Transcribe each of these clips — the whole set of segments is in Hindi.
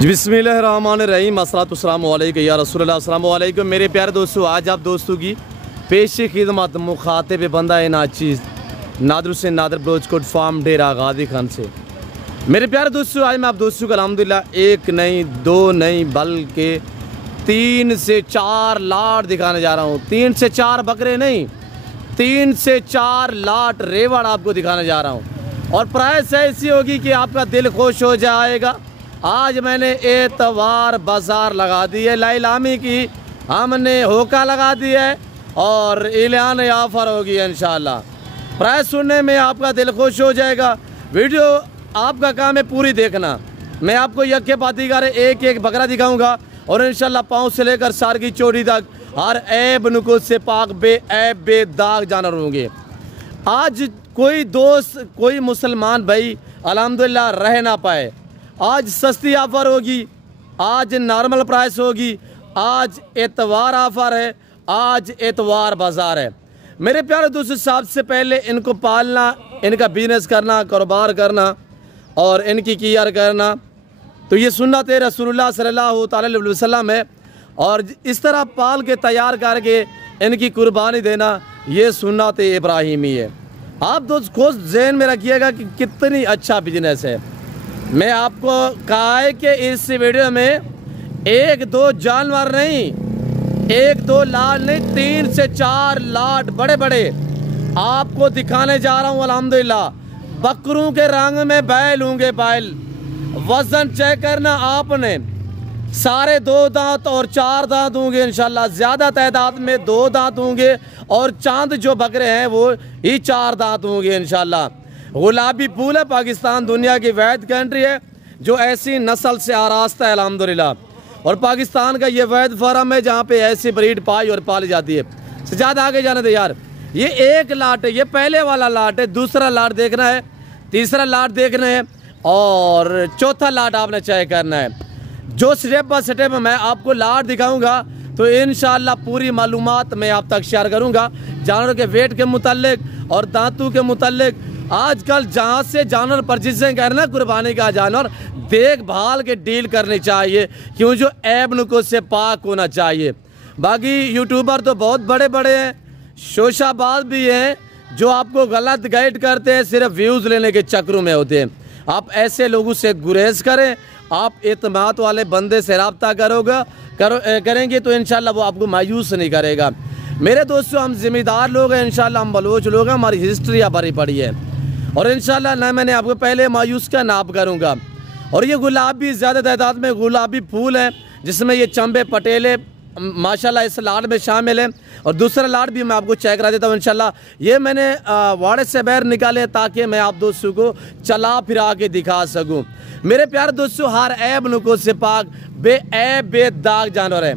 बिस्मिल्लाहिर्रहमानिर्रहीम अस्सलातुस्सलामु अलैका या रसूलल्लाह अस्सलामु अलैकुम। मेरे प्यारे दोस्तों, आज आप दोस्तों की पेशी खिदमत मुखातिब बंदा नाचीज़ नादर से नादर ब्लोचकोट फार्म डेरा गादी खान से। मेरे प्यारे दोस्तों, आज मैं आप दोस्तों को अल्हम्दुलिल्लाह एक नहीं दो नहीं बल्कि 3 से 4 लाट दिखाने जा रहा हूँ। 3 से 4 बकरे नहीं, 3 से 4 लाट रेवड़ आपको दिखाने जा रहा हूँ। और प्राइस ऐसी होगी कि आपका दिल खुश हो जाएगा। आज मैंने एतवार बाज़ार लगा दी है, लाइलामी की हमने होका लगा दी है और ऐलान ऑफ़र होगी इंशाल्लाह। प्राइस सुनने में आपका दिल खुश हो जाएगा। वीडियो आपका काम है पूरी देखना। मैं आपको यक्के पातीगार एक एक बकरा दिखाऊंगा और इंशाल्लाह पाँव से लेकर सार की चोटी तक हर ऐब नुकुस से पाक बेऐब बेदाग जानवर होंगे। आज कोई दोस्त कोई मुसलमान भाई अल्हम्दुलिल्लाह रह ना पाए। आज सस्ती ऑफ़र होगी, आज नॉर्मल प्राइस होगी, आज एतवार ऑफ़र है, आज एतवार बाज़ार है। मेरे प्यारे दोस्तों, सबसे पहले इनको पालना, इनका बिजनेस करना, कारोबार करना और इनकी केयर करना तो ये सुन्नत रसूलुल्लाह सल्लल्लाहु अलैहि वसल्लम है। और इस तरह पाल के तैयार करके इनकी कुर्बानी देना ये सुन्नत इब्राहिमी है। आप दोस्त खुद ज़हन में रखिएगा कि कितनी अच्छा बिजनेस है। मैं आपको कहा है कि इस वीडियो में 1-2 जानवर नहीं, 1-2 लाट नहीं, 3 से 4 लाट बड़े बड़े आपको दिखाने जा रहा हूँ अल्हम्दुलिल्लाह। बकरों के रंग में बैल होंगे, बैल वजन चेक करना आपने, सारे 2 दांत और 4 दांत होंगे इंशाल्लाह। ज़्यादा तादाद में 2 दांत होंगे और चांद जो बकरे हैं वो ही 4 दांत होंगे इंशाल्लाह। गुलाबी फूल है, पाकिस्तान दुनिया की वैद कंट्री है जो ऐसी नस्ल से आरास्ता है अल्हम्दुलिल्लाह। और पाकिस्तान का ये वैद फार्म है जहाँ पे ऐसी ब्रीड पाई और पाली जाती है। ज़्यादा आगे जाने दे यार। ये एक लाट है, ये पहले वाला लाट है, दूसरा लाट देखना है, तीसरा लाट देखना है और चौथा लाट आपने चेक करना है। जो स्टेप बाय स्टेप मैं आपको लाट दिखाऊंगा तो इंशाल्लाह पूरी मालूमात मैं आप तक शेयर करूंगा जानवर के वेट के मुतालिक और दांतों के मुतालिक। आजकल जहाँ से जानवर परचेजिंग करना कुर्बानी का जानवर देखभाल के डील करनी चाहिए, क्यों जो ऐब नुकुस से पाक होना चाहिए। बाकी यूट्यूबर तो बहुत बड़े बड़े हैं, शोशाबाज भी हैं जो आपको गलत गाइड करते हैं, सिर्फ व्यूज़ लेने के चक्रों में होते हैं। आप ऐसे लोगों से गुरेज करें। आप एतमाद वाले बंदे से रब्ता करेंगे तो इंशाल्लाह वो आपको मायूस नहीं करेगा। मेरे दोस्तों, हम ज़िम्मेदार लोग हैं इंशाल्लाह, हम बलोच लोग हैं, हमारी हिस्ट्री भरी पड़ी है और इंशाल्लाह ना मैंने आपको पहले मायूस का नाप करूँगा। और ये गुलाबी ज़्यादा तादाद में गुलाबी फूल है जिसमें ये चंबे पटेले माशाल्लाह इस लाट में शामिल है। और दूसरा लाट भी मैं आपको चेक करा देता हूँ इंशाल्लाह। ये मैंने वाड़े से बाहर निकाले ताकि मैं आप दोस्तों को चला फिरा के दिखा सकूँ। मेरे प्यारे दोस्तों, हर ऐब नुकुस से पाक बेऐब बेदाग जानवर है।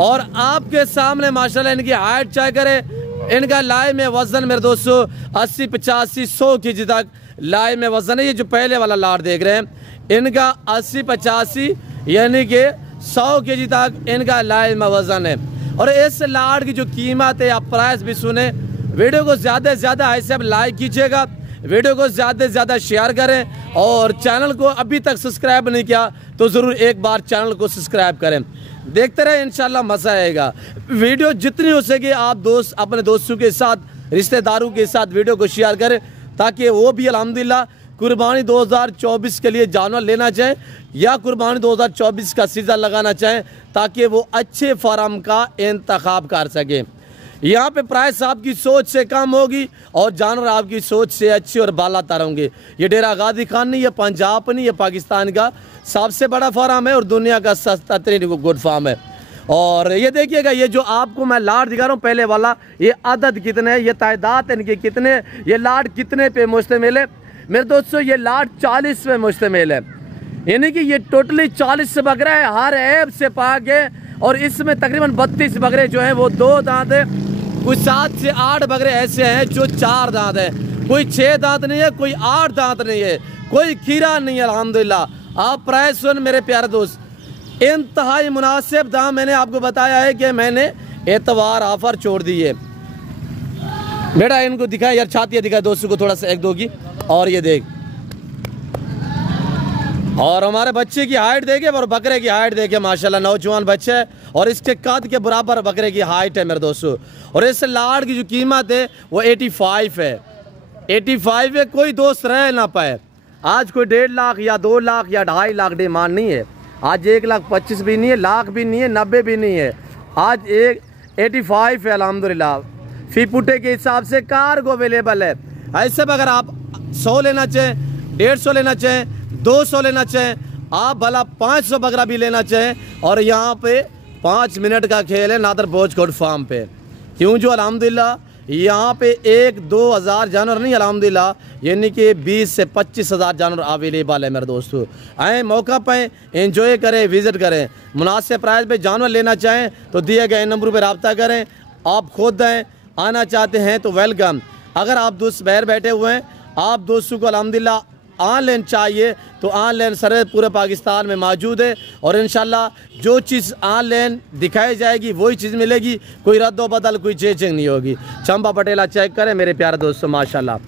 और आपके सामने माशाल्लाह इनकी हाइट चेक करें। इनका लाई में वज़न मेरे दोस्तों 80, 85, 100 केजी तक लाई में वज़न है। ये जो पहले वाला लाट देख रहे हैं इनका 80, 85 यानी कि 100 केजी तक इनका लाई में वज़न है। और इस लाट की जो कीमत है, आप प्राइस भी सुने। वीडियो को ज़्यादा से ज़्यादा ऐसे आप लाइक कीजिएगा, वीडियो को ज़्यादा से ज़्यादा शेयर करें और चैनल को अभी तक सब्सक्राइब नहीं किया तो ज़रूर एक बार चैनल को सब्सक्राइब करें। देखते रहे, इंशाल्लाह मज़ा आएगा। वीडियो जितनी हो सके आप दोस्त अपने दोस्तों के साथ, रिश्तेदारों के साथ वीडियो को शेयर करें ताकि वो भी अल्हम्दुलिल्लाह कुर्बानी 2024 के लिए जानवर लेना चाहें या कुर्बानी 2024 का सीज़न लगाना चाहें ताकि वो अच्छे फार्म का इंतखाब कर सकें। यहाँ पे प्राइस आपकी सोच से कम होगी और जानवर आपकी सोच से अच्छे और बाला तर होंगे। ये डेरा गादी खान नहीं, ये पंजाब नहीं, ये पाकिस्तान का सबसे बड़ा फार्म है और दुनिया का सस्ता तरीन गुड फार्म है। और ये देखिएगा, ये जो आपको मैं लाट दिखा रहा हूँ पहले वाला, ये अदद कितने, ये तादाद इनके कितने, ये लाट कितने पे मुश्तमिल है। मेरे दोस्तों, ये लाट 40 पे मुश्तमिल है, यानी कि ये टोटली 40 बकरा है, हर ऐब से पाक है। और इसमें तकरीबन 32 बकरे जो हैं वो 2 दांत है, कुछ 7 से 8 बकरे ऐसे हैं जो 4 दांत है, कोई 6 दांत नहीं है, कोई 8 दांत नहीं है, कोई खीरा नहीं है अल्हम्दुलिल्लाह। आप प्राइस सुन मेरे प्यारे दोस्त, इंतहाई मुनासिब दाम मैंने आपको बताया है कि मैंने एतवार ऑफ़र छोड़ दी है। बेटा इनको दिखाए यार, छातियाँ दिखाए दोस्तों को थोड़ा सा एक दो की। और ये देख और हमारे बच्चे की हाइट देखे और बकरे की हाइट देखे माशाल्लाह, नौजवान बच्चे है और इसके कद के बराबर बकरे की हाइट है मेरे दोस्तों। और इस लाड़ की जो कीमत है वो 85 है, 85 है। कोई दोस्त रह ना पाए। आज कोई 1.5 लाख या 2 लाख या 2.5 लाख डिमांड नहीं है। आज 1,25,000 भी नहीं है, लाख भी नहीं है, 90 भी नहीं है। आज 85 है अल्हम्दुलिल्लाह। फी पुट्टे के हिसाब से कार्गो अवेलेबल है। ऐसे में अगर आप 100 लेना चाहें, 150 लेना चाहें, 200 लेना चाहें, आप भला 500 बकरा भी लेना चाहें। और यहाँ पे 5 मिनट का खेल है नादर ब्रोच कोट फार्म पे। क्यों जो अल्हम्दुलिल्लाह यहाँ पे 1-2 हज़ार जानवर नहीं अल्हम्दुलिल्लाह, यानी कि 20 से 25 हज़ार जानवर अवेलेबल है मेरे दोस्तों। आए मौका पे एंजॉय करें, विज़िट करें। मुनासिब प्राइस पे जानवर लेना चाहें तो दिए गए नंबर पर रब्ता करें। आप खुद आएँ, आना चाहते हैं तो वेलकम। अगर आप दोस्त बाहर बैठे हुए हैं, आप दोस्तों को अल्हम्दुलिल्लाह ऑनलाइन चाहिए तो ऑनलाइन सर्विस पूरे पाकिस्तान में मौजूद है। और इंशाल्लाह जो चीज़ ऑनलाइन दिखाई जाएगी वही चीज़ मिलेगी। कोई रद्दो बदल, कोई चेंजिंग नहीं होगी। चंपा पटेला चेक करें मेरे प्यारे दोस्तों, माशाल्लाह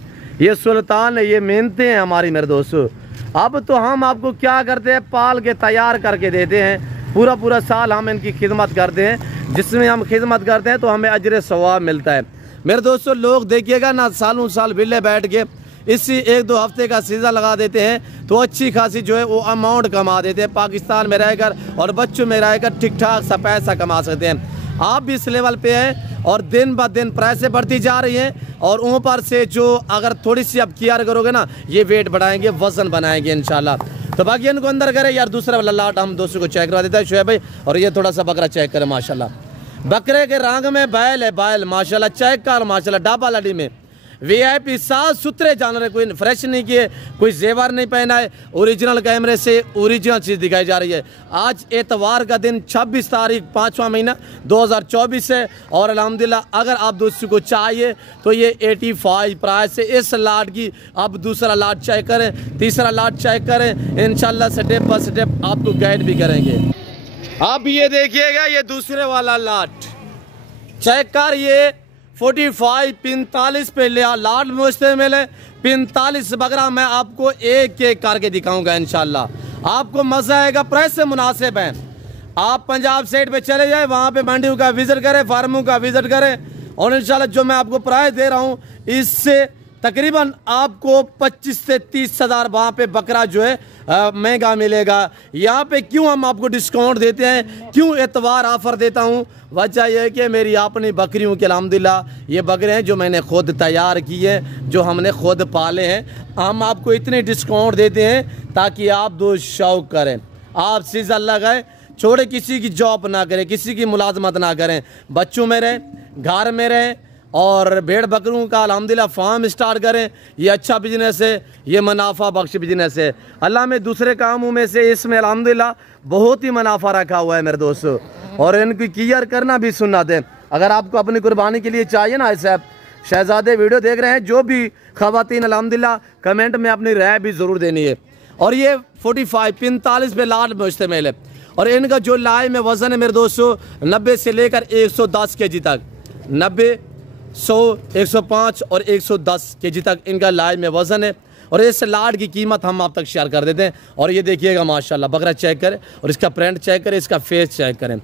ये सुल्तान है, ये मेहनतें हैं हमारी मेरे दोस्तों। अब तो हम आपको क्या करते हैं, पाल के तैयार करके देते हैं। पूरा साल हम इनकी खिदमत करते हैं। जिसमें हम खिदमत करते हैं तो हमें अजर सवाब मिलता है मेरे दोस्तों। लोग देखिएगा ना, सालों साल बिल्ले बैठ के इसी 1-2 हफ्ते का सीज़न लगा देते हैं तो अच्छी खासी जो है वो अमाउंट कमा देते हैं। पाकिस्तान में रहकर और बच्चों में रहकर ठीक ठाक सा पैसा कमा सकते हैं। आप भी इस लेवल पे हैं और दिन ब दिन प्राइसें बढ़ती जा रही हैं। और ऊपर से जो अगर थोड़ी सी आप केयर करोगे ना, ये वेट बढ़ाएंगे, वज़न बनाएंगे इंशाल्लाह। तो बाकी इनको अंदर करें यार। दूसरा वाला लाट हम दोस्तों को चेक करवा देता है शुएब भाई। और ये थोड़ा सा बकरा चेक करें माशाल्लाह। बकरे के रंग में बैल है, बैल माशाल्लाह चेक कर माशाल्लाह। डाबा लड़ी में VIP साफ सुथरे जानवर है, कोई फ्रेश नहीं किए, कोई जेवर नहीं पहना है। ओरिजिनल कैमरे से ओरिजिनल चीज़ दिखाई जा रही है। आज एतवार का दिन 26 तारीख 5वां महीना 2024 है। और अल्हम्दुलिल्लाह अगर आप दोस्तों को चाहिए तो ये 85 प्राइस है इस लाट की। आप दूसरा लाट चेक करें, तीसरा लाट चेक करें, इंशाल्लाह स्टेप बाय स्टेप आपको गाइड भी करेंगे। अब ये देखिएगा, ये दूसरे वाला लाट चेक कर, ये 45 पे लाट मुझसे मिले 45 बकरा मैं आपको एक एक करके दिखाऊंगा इंशाल्लाह। आपको मजा आएगा, प्राइस से मुनासिब है। आप पंजाब साइड पे चले जाए, वहाँ पे मंडियों का विजिट करें, फार्मों का विजिट करें। और इंशाल्लाह जो मैं आपको प्राइस दे रहा हूँ इससे तकरीबन आपको 25 से 30 हज़ार वहाँ पे बकरा जो है महंगा मिलेगा। यहाँ पे क्यों हम आपको डिस्काउंट देते हैं, क्यों एतवार ऑफ़र देता हूँ, वजह यह है कि मेरी अपनी बकरियों के अल्हम्दुलिल्लाह ये बकरे हैं जो मैंने खुद तैयार किए हैं, जो हमने खुद पाले हैं। हम आपको इतने डिस्काउंट देते हैं ताकि आप दो शौक़ करें, आप सीज़न लगाएं, छोड़े किसी की जॉब ना करें, किसी की मुलाजमत ना करें, बच्चों में रहें, घर में रहें और भेड़ बकरों का अल्हम्दुलिल्लाह फार्म स्टार्ट करें। ये अच्छा बिजनेस है, ये मुनाफा बख्श बिजनेस है। अल्लाह में दूसरे कामों में से इसमें अल्हम्दुलिल्लाह बहुत ही मुनाफा रखा हुआ है मेरे दोस्तों। और इनकी केयर करना भी सुन्नत है। अगर आपको अपनी कुर्बानी के लिए चाहिए ना, ऐसे शहजादे वीडियो देख रहे हैं जो भी ख़वातीन अल्हम्दुलिल्लाह कमेंट में अपनी राय भी ज़रूर देनी है। और ये 45 पे लाट मुश्तमिल है। और इनका जो लाए में वज़न है मेरे दोस्तों 90 से लेकर 110 kg तक, 90, 100, 105 और 110 kg तक इनका लाए में वज़न है। और इस लाट की कीमत हम आप तक शेयर कर देते हैं। और ये देखिएगा माशाल्लाह, बकरा चेक करें और इसका प्रिंट चेक करें, इसका फेस चेक करें,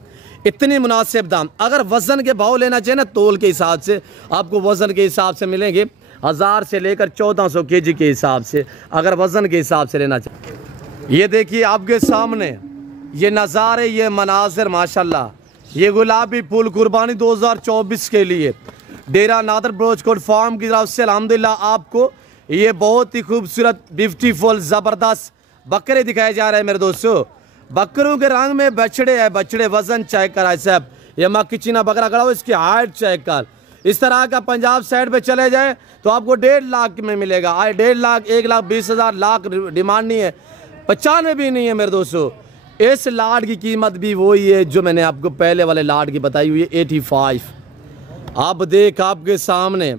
इतनी मुनासिब दाम। अगर वज़न के भाव लेना चाहिए ना, तोल के हिसाब से आपको वज़न के हिसाब से मिलेंगे 1000 से लेकर 1400 kg के हिसाब से, अगर वज़न के हिसाब से लेना चाहिए। ये देखिए आपके सामने ये नज़ारे, ये मनाजिर माशाल्लाह। ये गुलाबी फूल कुर्बानी 2024 के लिए डेरा नादर ब्रोच कोट फार्म की तरफ से अल्हम्दुलिल्लाह आपको ये बहुत ही खूबसूरत ब्यूटीफुल ज़बरदस्त बकरे दिखाए जा रहे हैं मेरे दोस्तों। बकरों के रंग में बछड़े है, बछड़े वज़न चेक कर साहब। ये मक्की चीना बकरा खड़ा हो, इसकी हाइट चेक कर। इस तरह का पंजाब साइड पे चले जाए तो आपको 1.5 लाख में मिलेगा। 1.5 लाख, 1,20,000 लाख डिमांड नहीं है, 95 भी नहीं है मेरे दोस्तों। इस लाट की कीमत भी वही है जो मैंने आपको पहले वाले लाट की बताई हुई है, 85। आप देख आपके सामने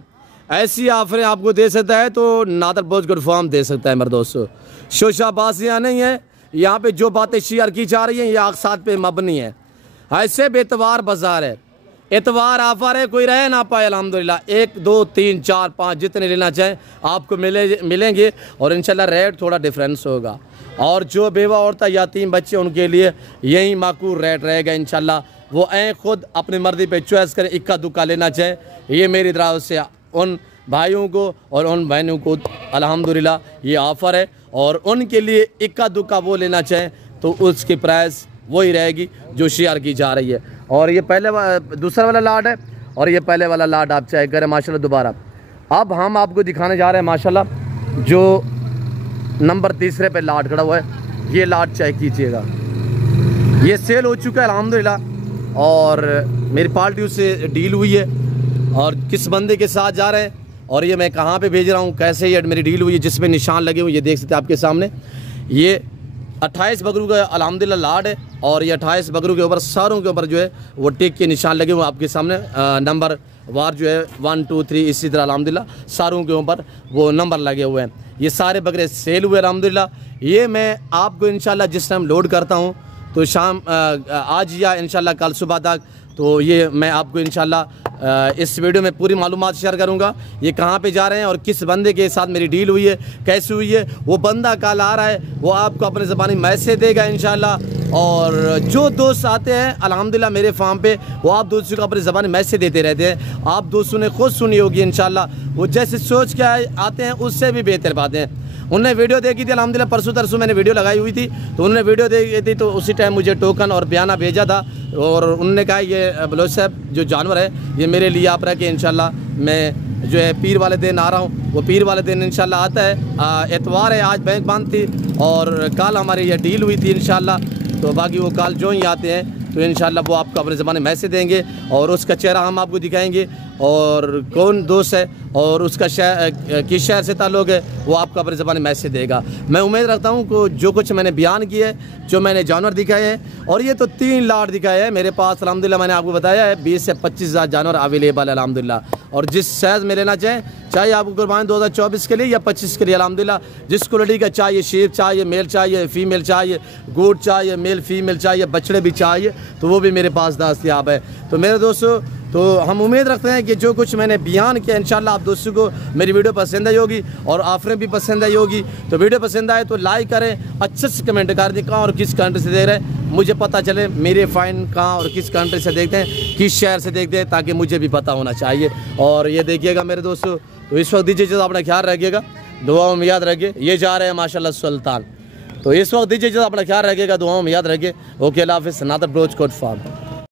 ऐसी ऑफरें आपको दे सकता है तो नादर ब्रोच कोट फार्म दे सकता है मेरे दोस्तों। शोशाबाजियाँ नहीं है यहाँ पे, जो बातें शेयर की जा रही हैं ये आकसात पे मबनी है। ऐसे बेतवार बाजार है, एतवार ऑफर है, कोई रह ना पाए अल्हम्दुलिल्लाह। 1, 2, 3, 4, 5 जितने लेना चाहें आपको मिलेंगे। और इंशाल्लाह रेट थोड़ा डिफरेंस होगा। और जो बेवा औरतें यतीम बच्चे उनके लिए यही माकूल रेट रहेगा इंशाल्लाह। वो खुद अपनी मर्जी पे चॉइस करें, इक्का दुक्का लेना चाहे। ये मेरी तरफ से उन भाइयों को और उन बहनों को अल्हम्दुलिल्लाह ये ऑफ़र है, और उनके लिए इक्का दुक्का वो लेना चाहें तो उसकी प्राइस वही रहेगी जो शेयर की जा रही है। और ये दूसरा वाला लाट है और ये पहले वाला लाट आप चेक करें माशाल्लाह दोबारा। अब हम आपको दिखाने जा रहे हैं माशाल्लाह जो नंबर तीसरे पे लाट खड़ा हुआ है। ये लाट चेक कीजिएगा, ये सेल हो चुका है अल्हम्दुलिल्लाह, और मेरी पार्टी उससे डील हुई है और किस बंदे के साथ जा रहे हैं और ये मैं कहाँ पे भेज रहा हूँ, कैसे ये मेरी डील हुई है, जिसमें निशान लगे हुए ये देख सकते हैं आपके सामने। ये 28 बकरू का अल्हम्दुलिल्लाह लाट है और ये 28 बकरू के ऊपर सारों के ऊपर जो है वो टिक के निशान लगे हुए आपके सामने। नंबर वार जो है 1 2 3 इसी तरह अल्हम्दुलिल्लाह सारों के ऊपर वो नंबर लगे हुए हैं। ये सारे बकरे सेल हुए अल्हम्दुलिल्लाह। ये मैं आपको इंशाल्लाह जिस टाइम लोड करता हूँ तो शाम आज या इंशाल्लाह कल सुबह तक, तो ये मैं आपको इंशाल्लाह इस वीडियो में पूरी मालूमात शेयर करूंगा। ये कहाँ पे जा रहे हैं और किस बंदे के साथ मेरी डील हुई है, कैसे हुई है, वो बंदा कल आ रहा है, वो आपको अपने ज़बानी मैसेज देगा इंशाल्लाह। और जो दोस्त आते हैं अल्हम्दुलिल्लाह मेरे फार्म पे, वो आप दोस्तों को अपने ज़बानी मैसेज देते रहते हैं। आप दोस्तों ने खुद सुनी होगी इंशाल्लाह, वो जैसे सोच के आते हैं उससे भी बेहतर बातें हैं। उन्होंने वीडियो देखी थी अल्हम्दुलिल्लाह, परसों तरसों मैंने वीडियो लगाई हुई थी, तो उन्होंने वीडियो देखी थी तो उसी टाइम मुझे टोकन और बयाना भेजा था और उन्होंने कहा ये बलोच साहब जो जानवर है ये मेरे लिए आप रह के इंशाल्लाह मैं जो है पीर वाले दिन आ रहा हूँ। वो पीर वाले दिन इंशाल्लाह आता है, एतवार है, आज बैंक बंद थी और कल हमारी ये डील हुई थी इंशाल्लाह। तो बाकी वो कल जो ही आते हैं तो इंशाल्लाह वो आपको अपने ज़माने मैसेज देंगे और उसका चेहरा हम आपको दिखाएंगे और कौन दोस्त है और उसका किस शहर से ताल्लुक़ है वो आपको अपने ज़बानी मैसेज देगा। मैं उम्मीद रखता हूँ कि जो कुछ मैंने बयान किया है, जो मैंने जानवर दिखाए हैं, और ये तो 3 लाट दिखाए हैं मेरे पास अल्हम्दुलिल्लाह। मैंने आपको बताया है 20 से 25 हज़ार जानवर अवेलेबल है अल्हम्दुलिल्लाह। और जिस साइज़ में लेना चाहें, चाहे आपको कुर्बानी 2024 के लिए या 25 के लिए अल्हम्दुलिल्लाह, जिस क्वालिटी का चाहिए, शेर चाहिए, मेल चाहिए, फीमेल चाहिए, गोट चाहिए, मेल फीमेल चाहिए, बछड़े भी चाहिए, तो वो भी मेरे पास दस्तयाब है। तो मेरे दोस्तों, तो हम उम्मीद रखते हैं कि जो कुछ मैंने बयान किया इंशाल्लाह आप दोस्तों को मेरी वीडियो पसंद आई होगी और ऑफरें भी पसंद आई होगी। तो वीडियो पसंद आए तो लाइक करें, अच्छे से कमेंट कर दें कहाँ और किस कंट्री से देख रहे हैं, मुझे पता चले मेरे फाइन कहाँ और किस कंट्री से देखते हैं, किस शहर से देखते हैं, ताकि मुझे भी पता होना चाहिए। और ये देखिएगा मेरे दोस्तों, तो इस वक्त दीजिए अपना ख्याल रखिएगा, दुआओं में याद रखिए। ये जा रहे हैं माशाल्लाह सुल्तान, तो इस वक्त दीजिए अपना ख्याल रखिएगा, दुआओं में याद रखिए। ओके, अल्लाह हाफ़िज़। नादर ब्रोच कोट फार्म।